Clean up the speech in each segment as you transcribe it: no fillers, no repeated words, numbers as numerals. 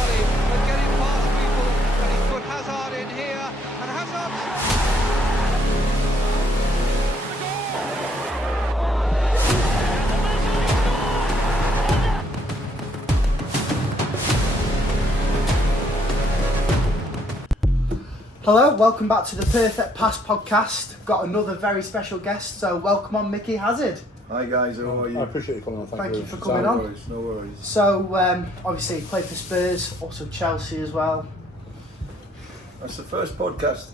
volley, but getting past people, and he's put Hazard in here, and Hazard. Hello, welcome back to the Perfect Pass podcast. Got another very special guest, so welcome on Micky Hazard. Hi guys, how are you? I appreciate you coming on. Thank you for coming on. No worries. So, obviously you played for Spurs, also Chelsea as well. That's the first Spurs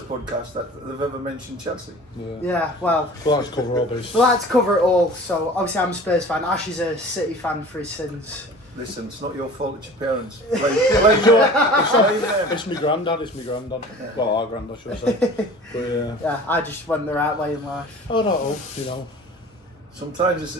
podcast that they've ever mentioned Chelsea. Yeah, well, Let's cover all this. we like to cover it all. So, obviously I'm a Spurs fan. Ash is a City fan for his sins. Listen, it's not your fault, it's your parents. It's my granddad. Well, our granddad, should I say. But Yeah, I just went the right way in life. oh no, you know. Sometimes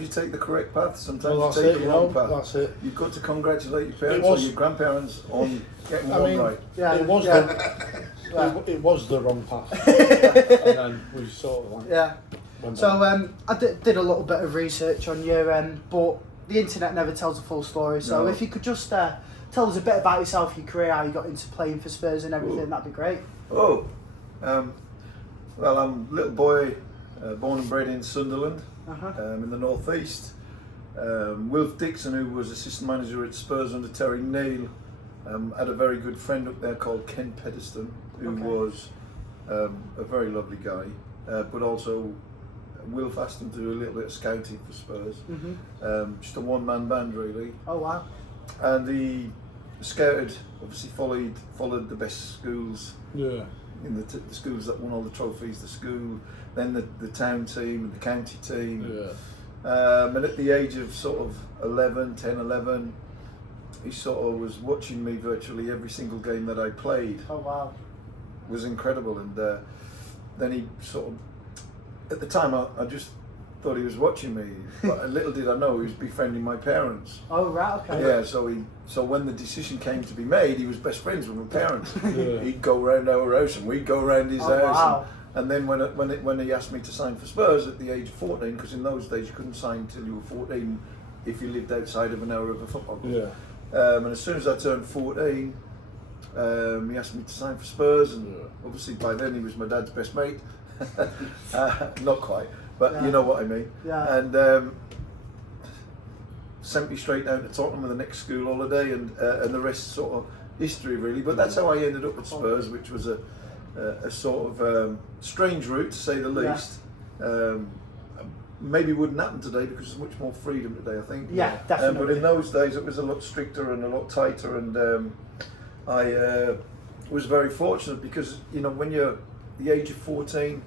you take the correct path, sometimes Well, you that's take it, the you wrong know, path. that's it. You've got to congratulate your parents or your grandparents on getting one right. Yeah, It was yeah. it was the wrong path. And then we sort of like Yeah. went So, down. I did a little bit of research on you, but the internet never tells a full story. So, No. if you could just tell us a bit about yourself, your career, how you got into playing for Spurs and everything, that'd be great. Well, I'm a little boy, born and bred in Sunderland, in the northeast. Wilf Dixon, who was assistant manager at Spurs under Terry Neal, had a very good friend up there called Ken Pedeston, who was a very lovely guy, but also Wilf asked him to do a little bit of scouting for Spurs. Just a one-man band really. Oh wow. And he scouted, obviously followed the best schools Yeah. in the schools that won all the trophies, the school, then the town team and the county team. Yeah. And at the age of sort of 11, he sort of was watching me virtually every single game that I played. Oh wow. It was incredible. And then he sort of, at the time I just thought he was watching me, but little did I know he was befriending my parents. Oh right, okay. Yeah, so when the decision came to be made, he was best friends with my parents. Yeah. He'd go round our house and we'd go round his Oh, house. wow. And then when he asked me to sign for Spurs at the age of 14, because in those days you couldn't sign until you were 14 if you lived outside of an hour of a football club. Yeah. And as soon as I turned 14, he asked me to sign for Spurs, and obviously by then he was my dad's best mate. Not quite, but you know what I mean. Yeah. And sent me straight down to Tottenham with the next school holiday, and the rest sort of history really. But that's how I ended up at Spurs, which was a sort of strange route to say the least. Maybe wouldn't happen today because there's much more freedom today, I think. Yeah, definitely. But in those days it was a lot stricter and a lot tighter, and I was very fortunate because, you know, when you're the age of 14,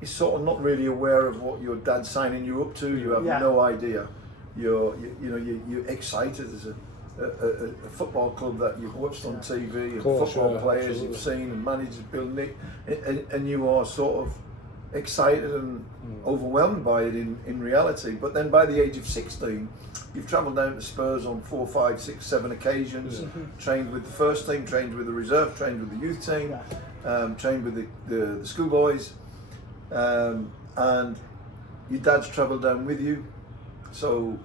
you're sort of not really aware of what your dad's signing you up to. You have no idea. You're excited as a football club that you've watched on TV, and football players absolutely. you've seen, and managers Bill Nick, and you are sort of excited and overwhelmed by it in reality. But then by the age of 16, you've travelled down to Spurs on 4, 5, 6, 7 occasions, trained with the first team, trained with the reserve, trained with the youth team, trained with the schoolboys, and your dad's travelled down with you, so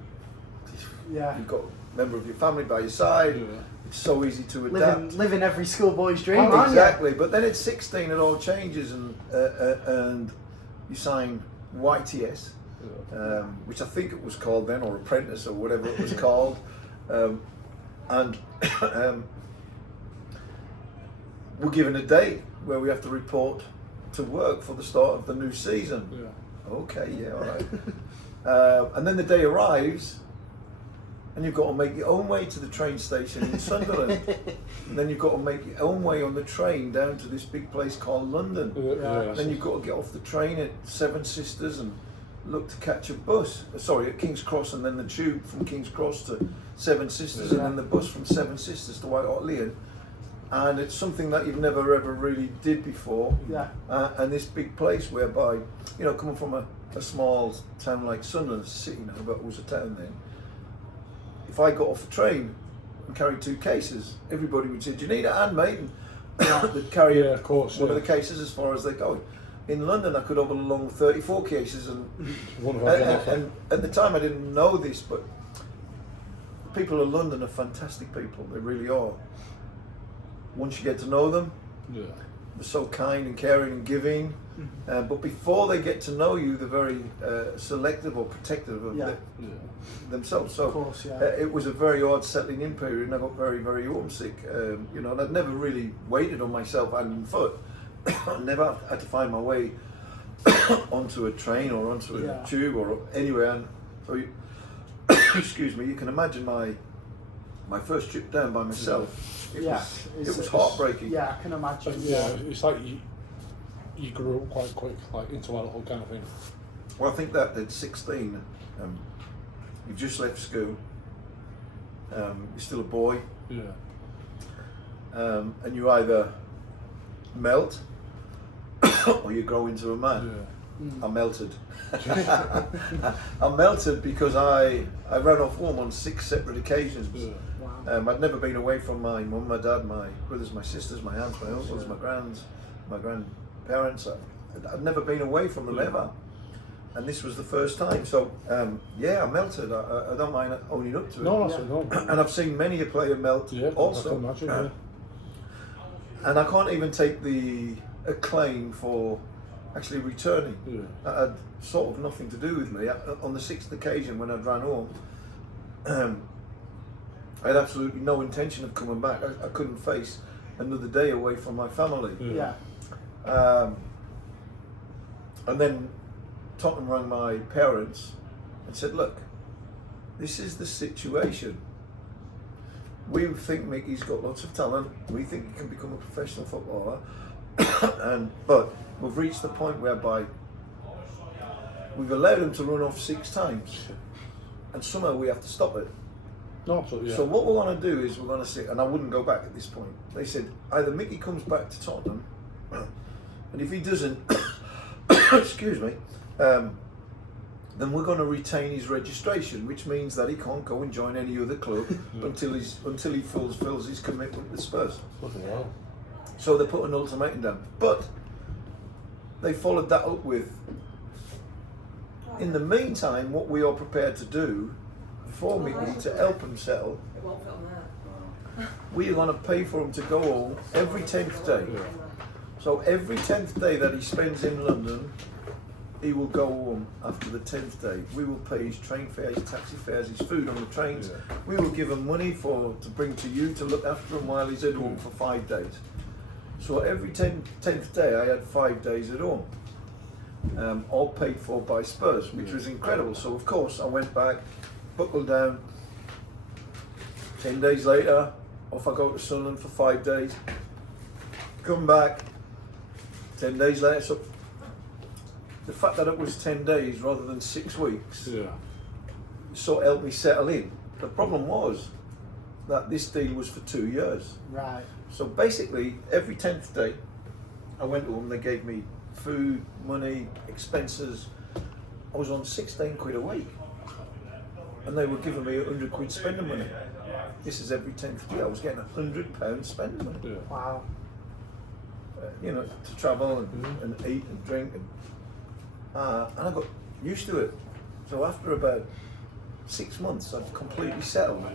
you've got a member of your family by your side. It's so easy to adapt. Living every schoolboy's dream, aren't you? Exactly, but then at 16 it all changes, and you sign YTS, which I think it was called then, or apprentice, or whatever it was called, and we're given a date where we have to report to work for the start of the new season. Okay, all right. And then the day arrives, and you've got to make your own way to the train station in Sunderland. And then you've got to make your own way on the train down to this big place called London. Then you've got to get off the train at Seven Sisters and look to catch a bus. Sorry, at King's Cross, and then the tube from King's Cross to Seven Sisters, and then the bus from Seven Sisters to White Hart Lane. And it's something that you've never ever really did before. And this big place whereby, you know, coming from a small town like Sunderland, it's a city now, but it was a town then. If I got off the train and carried 2 cases, everybody would say, "Do you need a hand, mate?" And they'd carry of course, one of the cases as far as they go. In London, I could hobble along with 34 cases, and at the time I didn't know this, but people of London are fantastic people. They really are. Once you get to know them, Yeah. they're so kind and caring and giving. But before they get to know you, they're very selective or protective of Yeah. themselves. So Of course, yeah. it was a very hard settling in period, and I got very, very homesick. You know, and I'd never really waited on myself hand and foot. I never had to find my way onto a train or onto a Yeah. tube or anywhere. And so, excuse me, you can imagine my first trip down by myself. It was heartbreaking. Yeah, I can imagine. Yeah, it's like you grew up quite quick, like into adulthood kind of thing. Well, I think that at 16, you've just left school. You're still a boy, Yeah. and you either melt or you grow into a man. Yeah. I melted. I melted because I ran off home on 6 separate occasions. Yeah. Wow. I'd never been away from my mum, my dad, my brothers, my sisters, my aunts, my uncles, my grandparents. I'd never been away from them ever, and this was the first time. So yeah, I melted. I don't mind owning up to it. No, that's no. And I've seen many a player melt Yeah, also. I can imagine, yeah. And I can't even take the acclaim for actually returning. Yeah. That had sort of nothing to do with me. On the 6th occasion when I'd ran home, I had absolutely no intention of coming back. I couldn't face another day away from my family. Yeah. And then Tottenham rang my parents and said, look, this is the situation. We think Micky's got lots of talent. We think he can become a professional footballer. But we've reached the point whereby we've allowed him to run off 6 times. And somehow we have to stop it. No, absolutely. Yeah. So what we're going to do is we're going to sit, and I wouldn't go back at this point. They said either Micky comes back to Tottenham, and if he doesn't, excuse me, then we're going to retain his registration, which means that he can't go and join any other club until he fulfills his commitment with Spurs. Fucking hell. So they put an ultimatum down, but they followed that up with, in the meantime, what we are prepared to do for Micky to help him settle, we are going to pay for him to go home every 10th day. So every 10th day that he spends in London, he will go home after the 10th day. We will pay his train fare, his taxi fares, his food on the trains. Yeah. We will give him money to bring to you to look after him while he's at home for 5 days. So every 10th day I had 5 days at home. All paid for by Spurs, which was incredible. So of course I went back, buckled down. 10 days later, off I go to Sunderland for 5 days. Come back. 10 days later. So the fact that it was 10 days rather than 6 weeks, sort of helped me settle in. The problem was that this deal was for 2 years. Right. So basically, every 10th day, I went home. They gave me food, money, expenses. I was on 16 quid a week, and they were giving me 100 quid spending money. This is every 10th day. I was getting £100 spending money. Yeah. Wow. You know, to travel and eat and drink, and I got used to it. So after about 6 months, I'd completely settled.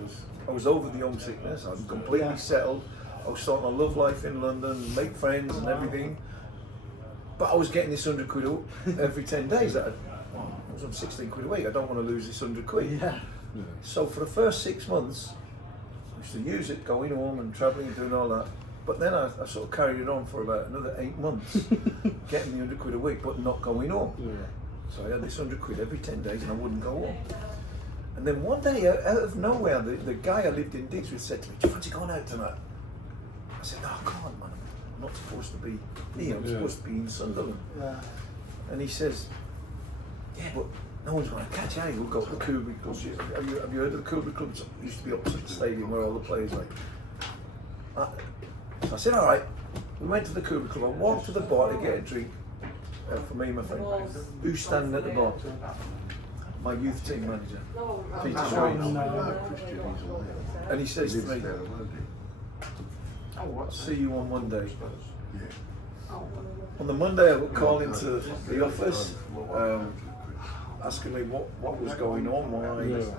I was over the homesickness. I'd completely settled. I was starting a love life in London, make friends and everything. But I was getting this 100 quid every 10 days. I was on 16 quid a week. I don't want to lose this 100 quid. Yeah. So for the first 6 months, I used to use it, going home and travelling and doing all that. But then I sort of carried it on for about another 8 months, getting the 100 quid a week, but not going home. Yeah. So I had this 100 quid every 10 days and I wouldn't go home. And then one day, out of nowhere, the guy I lived in Digs with said to me, "Do you fancy going out tonight?" I said, "No, come on, man. I'm not supposed to be here. I'm supposed to be in Sunderland." Yeah. And he says, "Yeah, but no one's going to catch you. We'll go to the Kubrick Club. Have you heard of the Kubrick Club? It used to be opposite the stadium where all the players like." I said, "All right." We went to the Cuba Club. I walked to the bar to get a drink for me and my friend. Who's standing at the bar? My youth team manager, Peter Sweet. And he says to me, "I'll see you on Monday." On the Monday, I got called into the office. asking me what was going on, why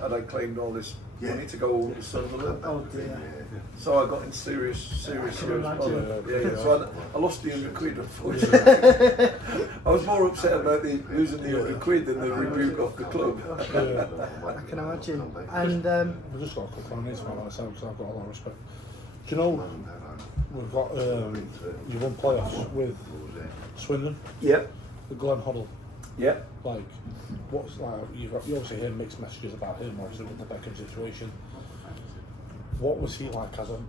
had I claimed all this money to go to Sunderland. Oh dear. So I got in serious trouble. Yeah. So I lost the £100, unfortunately. I was more upset about losing the £100 than the rebuke off the club. I can imagine. And I've just got a quick one on this one myself because I've got a lot of respect. Do you know we've got you won playoffs with Swindon, Yeah. the Glenn Hoddle. Yeah. Like, what's like you obviously hear mixed messages about him, obviously with the Beckham situation. What was he like as a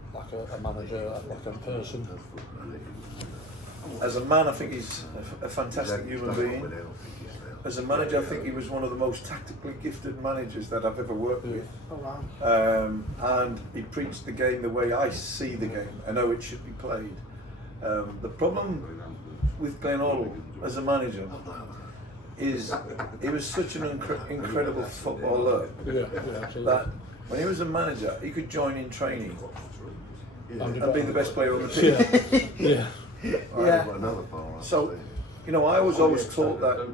manager, like a person? As a man, I think he's a fantastic human being. As a manager, I think he was one of the most tactically gifted managers that I've ever worked with. oh wow. And he preached the game the way I see the game and how it should be played. The problem with Glenn Hoddle as a manager is he was such an incredible footballer Absolutely. that when he was a manager, he could join in training and be the best player on the team. Yeah. So, I was always taught that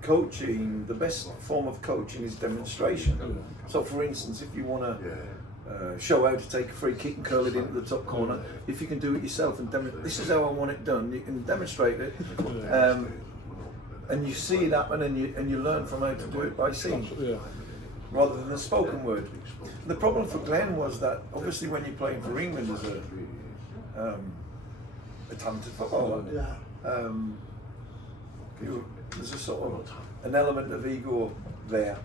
coaching, the best form of coaching is demonstration. So, for instance, if you want to show how to take a free kick and curl it into the top corner, if you can do it yourself and this is how I want it done, you can demonstrate it. And you see it happen, and you learn from how to do it by seeing, rather than the spoken word. The problem for Glenn was that obviously when you're playing for England as a talented footballer, there's a sort of an element of ego there.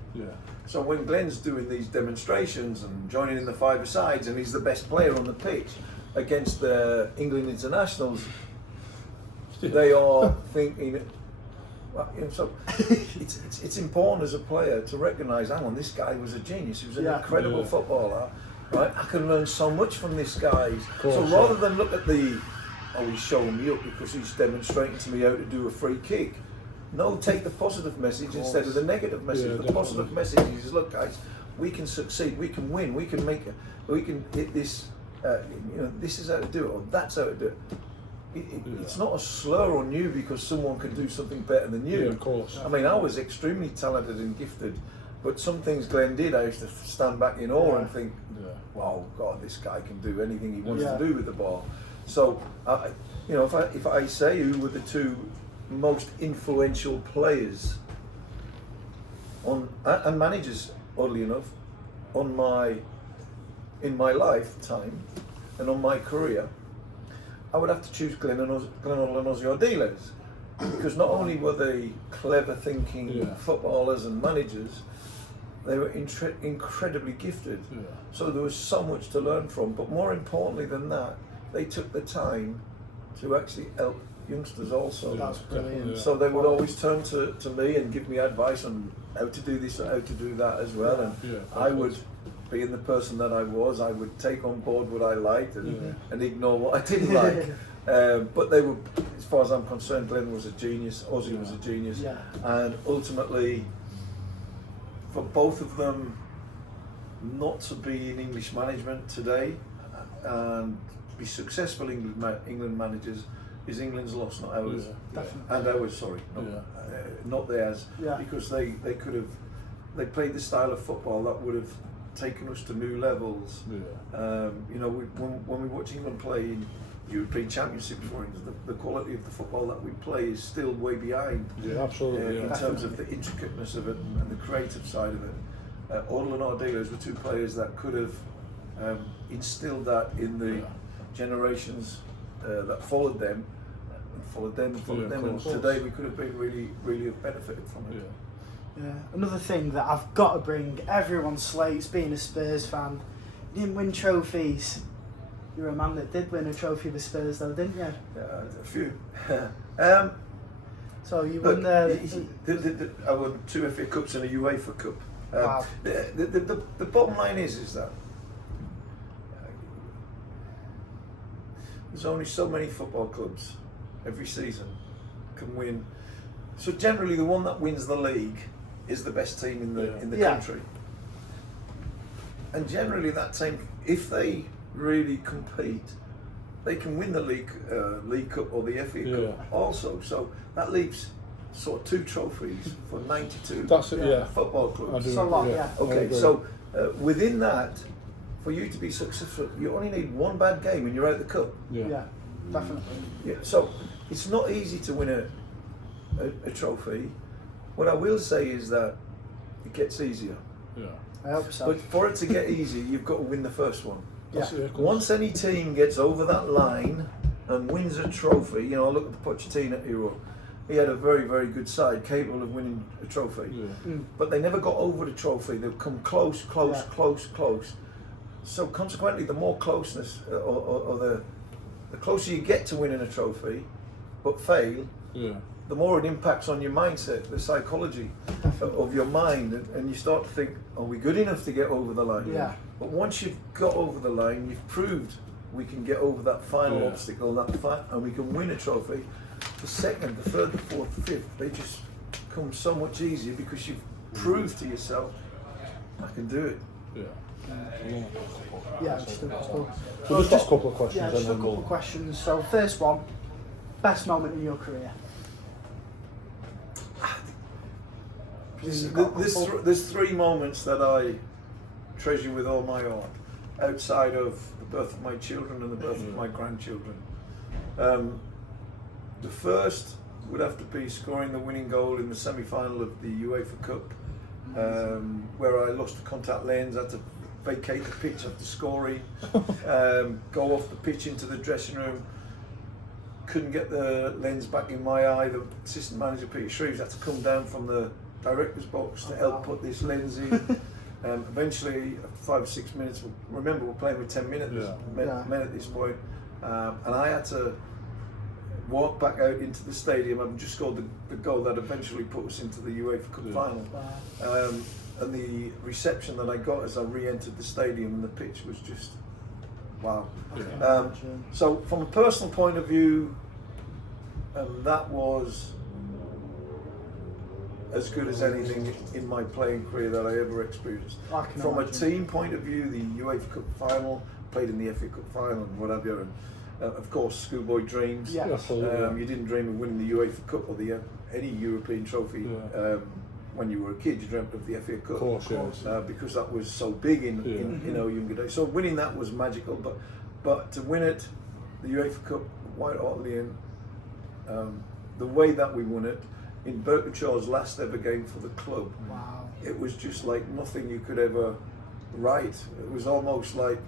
So when Glenn's doing these demonstrations and joining in the five-a-sides, and he's the best player on the pitch against the England internationals, they are thinking. So it's important as a player to recognise, hang on, this guy was a genius. He was an incredible footballer, right? I can learn so much from this guy. So rather than look at he's showing me up because he's demonstrating to me how to do a free kick. No, take the positive message instead of the negative message. The positive message is, look, guys, we can succeed, we can win, we can hit this. This is how to do it, or that's how to do it. It's not a slur on you because someone can do something better than you. Yeah, of course. I mean, I was extremely talented and gifted, but some things Glenn did, I used to stand back in awe and think, wow, God, this guy can do anything he wants to do with the ball. So, if I say who were the two most influential players and managers, oddly enough, in my lifetime and on my career, I would have to choose Glenn Hoddle and Ozzy Ardiles, because not only were they clever thinking footballers and managers, they were incredibly gifted. So there was so much to learn from, but more importantly than that, they took the time to actually help youngsters also. That's brilliant. So they would always turn to me and give me advice on how to do this or how to do that as well. And I would, being the person that I was, I would take on board what I liked and ignore what I didn't like. But they were, as far as I'm concerned, Glenn was a genius, Ozzy was a genius. And ultimately, for both of them not to be in English management today and be successful England managers is England's loss, not ours. And ours, sorry, not theirs, because they played the style of football that would have taken us to new levels. When we watch England play in European Championships, for instance, the quality of the football that we play is still way behind. Absolutely. In terms of the intricateness of it and the creative side of it. Hoddle and Ardiles were two players that could have instilled that in the generations that followed them, and today we could have been really benefited from it. Another thing that I've got to bring, everyone slates being a Spurs fan. You didn't win trophies. You're a man that did win a trophy with Spurs though, didn't you? Yeah, a few. So you won the... I won 2 FA Cups and a UEFA Cup. Wow. The bottom line is that there's only so many football clubs every season can win. So generally, the one that wins the league is the best team in the country. And generally, that team, if they really compete, they can win the League Cup or the FA Cup also. So that leaves sort of 2 trophies for 92 That's it, yeah. football clubs. I do It's a lot, agree, yeah. I Okay, agree. so within that, for you to be successful, you only need 1 bad game and you're out of the cup. Yeah, definitely. Yeah, so it's not easy to win a trophy. What I will say is that it gets easier. Yeah. I hope so. But for it to get easy, you've got to win the first one. That's Yeah. it, of course. Once any team gets over that line and wins a trophy, you know, I look at the Pochettino era. He had a very, very good side, capable of winning a trophy. Yeah. But they never got over the trophy. They've come close, Yeah. close. So consequently, the more closeness, or the closer you get to winning a trophy, but fail, Yeah. the more it impacts on your mindset, the psychology of your mind, and you start to think, are we good enough to get over the line? Yeah. But once you've got over the line, you've proved we can get over that final Yeah. obstacle, and we can win a trophy. The second, the third, the fourth, the fifth, they just come so much easier because you've proved to yourself, I can do it. Yeah. Yeah, just a couple. So we've got a couple of questions. Yeah, and just a then couple we'll- of questions. So first one, best moment in your career? You've got a couple. There's 3 moments that I treasure with all my heart, outside of the birth of my children and the birth of my grandchildren. The first would have to be scoring the winning goal in the semi-final of the UEFA Cup, where I lost the contact lens, had to vacate the pitch after scoring, go off the pitch into the dressing room, couldn't get the lens back in my eye. The assistant manager, Peter Shreves, had to come down from the director's box to help put this lens in. Eventually, after 5 or 6 minutes, remember we're playing with 10 minutes, men at this point, and I had to walk back out into the stadium. I've just scored the goal that eventually put us into the UEFA Cup final. Wow. And the reception that I got as I re-entered the stadium and the pitch was just wow. So from a personal point of view, that was as good as anything in my playing career that I ever experienced. I can From imagine. a team point of view, the UEFA Cup final, played in the FA Cup final and what have you, and of course schoolboy dreams. Yeah. Absolutely. You didn't dream of winning the UEFA Cup or any European trophy when you were a kid. You dreamt of the FA Cup. Of course, yes. Because that was so big in our younger days. So winning that was magical, but to win it, the UEFA Cup, White Hart Lane, the way that we won it, in Berkshaw's last ever game for the club, Wow. it was just like nothing you could ever write. It was almost like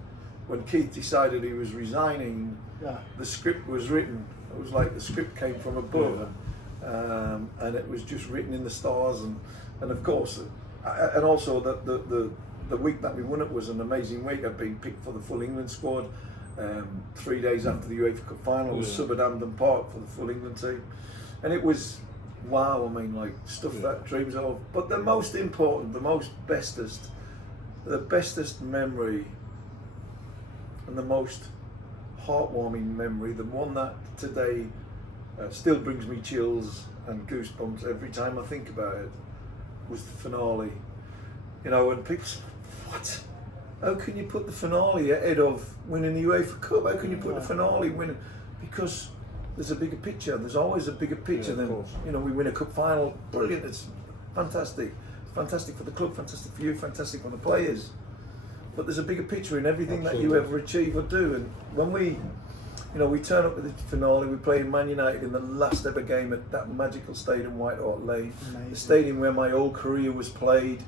when Keith decided he was resigning, Yeah. the script was written. It was like the script came from above, and it was just written in the stars. And of course, and also the week that we won it was an amazing week. I'd been picked for the full England squad. 3 days after the UEFA Cup final, was sub at Hampden Park for the full England team, and it was wow. I mean, like stuff that dreams of. But the most important, the bestest memory, and the most heartwarming memory, the one that today still brings me chills and goosebumps every time I think about it, was the finale. You know, when people say, what? How can you put the finale ahead of winning the UEFA Cup? How can you put the finale winning? Because there's a bigger picture. There's always a bigger picture than, you know, we win a cup final. Brilliant. It's fantastic. It's fantastic for the club, fantastic for you, fantastic for the players. But there's a bigger picture in everything that you ever achieve or do. And when we turn up at the finale, we play Man United in the last ever game at that magical stadium, White Hart Lane, the stadium where my whole career was played.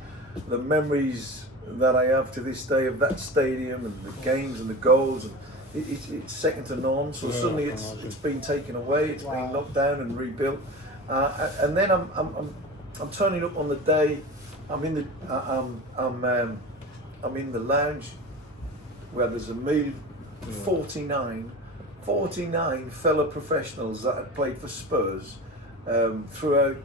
The memories that I have to this day of that stadium and the games and the goals, and it's second to none. So suddenly it's been taken away, it's been knocked down and rebuilt, and then I'm turning up on the day. I'm in the lounge where there's a meal. 49 fellow professionals that had played for Spurs throughout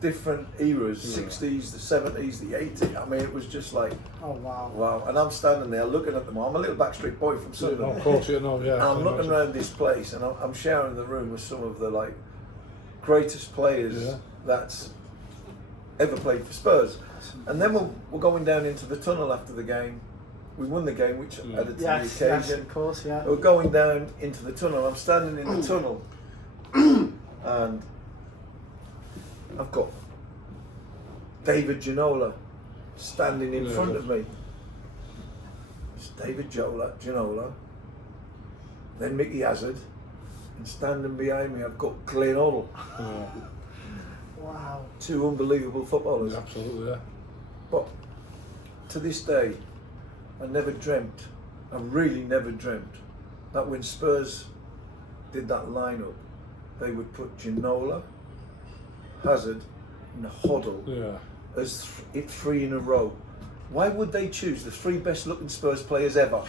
different eras, 60s, the 70s, the 80s. I mean, it was just like, oh wow. Wow. And I'm standing there looking at them. I'm a little backstreet boy from Sunderland. Of course, yeah. And I'm looking around this place, and I'm sharing the room with some of the like greatest players that's ever played for Spurs. And then we're going down into the tunnel after the game. We won the game, which added to the occasion. Yes, of course, yeah. We're going down into the tunnel. I'm standing in the tunnel, and I've got David Ginola standing in front of me. It's David Ginola, then Micky Hazard, and standing behind me I've got Glenn Hoddle. Yeah. Wow. Two unbelievable footballers. Absolutely, yeah. But to this day, I really never dreamt that when Spurs did that lineup, they would put Ginola, Hazard, and Hoddle as three in a row. Why would they choose the three best looking Spurs players ever?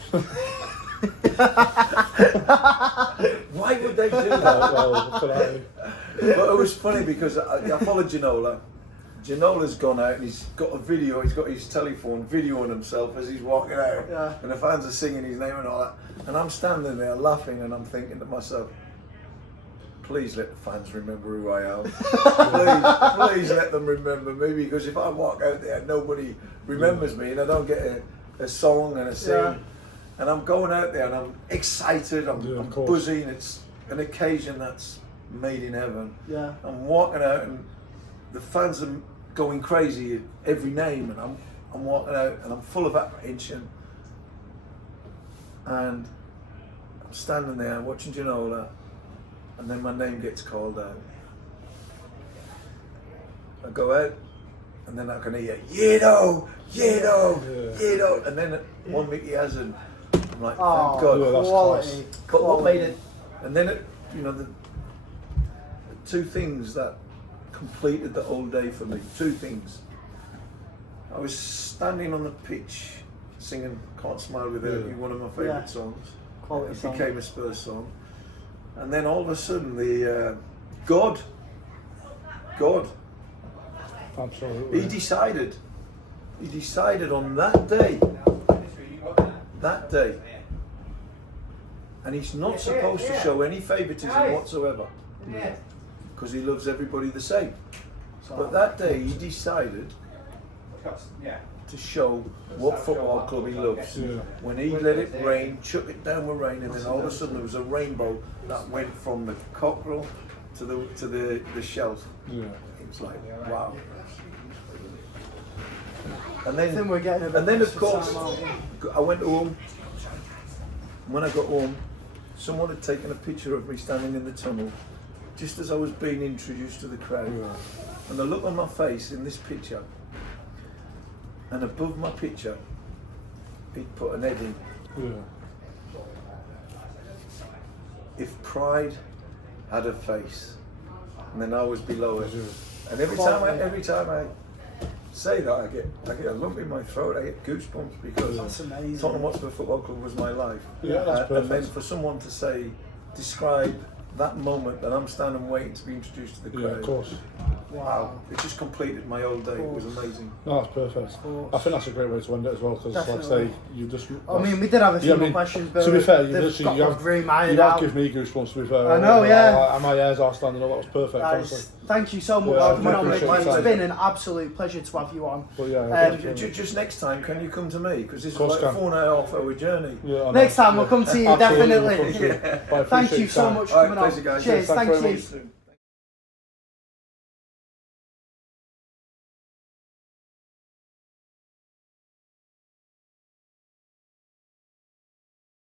Why would they do that? But it was funny because I followed Ginola. Ginola's gone out and he's got a video, he's got his telephone videoing himself as he's walking out. Yeah. And the fans are singing his name and all that. And I'm standing there laughing and I'm thinking to myself, please let the fans remember who I am. please let them remember me, because if I walk out there nobody remembers me and I don't get a song and a sing. Yeah. And I'm going out there and I'm excited, I'm buzzing, it's an occasion that's made in heaven. Yeah. I'm walking out and the fans are going crazy at every name, and I'm walking out and I'm full of apprehension, and I'm standing there watching Ginola, and then my name gets called out. I go out and then I can hear Yedo, and then one Micky Hazard. I'm like, thank God. Yeah, that's quality. But what made it? And then the two things that completed the whole day for me. Two things. I was standing on the pitch singing "Can't Smile Without You," one of my favourite songs. It became a Spurs song, and then all of a sudden the God, absolutely, he decided on that day, and he's not supposed to show any favouritism whatsoever, because he loves everybody the same. But that day he decided to show what football club he loves. When he let it rain, chuck it down with rain, and then all of a sudden there was a rainbow that went from the cockerel to the shelf. It was like, wow. And then of course I went home. When I got home, someone had taken a picture of me standing in the tunnel just as I was being introduced to the crowd. And the look on my face in this picture, and above my picture, he'd put an heading. If pride had a face, and then I was below it. And every time I say that, I get a lump in my throat. I get goosebumps, because that's amazing. Tottenham Hotspur Football Club was my life. That's perfect. And then for someone to describe that moment that I'm standing waiting to be introduced to the crowd. Of course. Wow. It just completed my whole day. It was amazing. No, that's perfect. I think that's a great way to end it as well, because like I say, you just... I mean, we did have a few more questions, but to be fair, you have given me goosebumps, to be fair. I know, And my hairs are standing up. That was perfect, honestly. Thank you so much for coming on, Micky. It's been an absolute pleasure to have you on. Just next time, can you come to me? Because this is like a 4.5 hour journey. Next time we'll come to you, definitely. Thank you so much for coming on. Pleasure, guys. Cheers, thank you.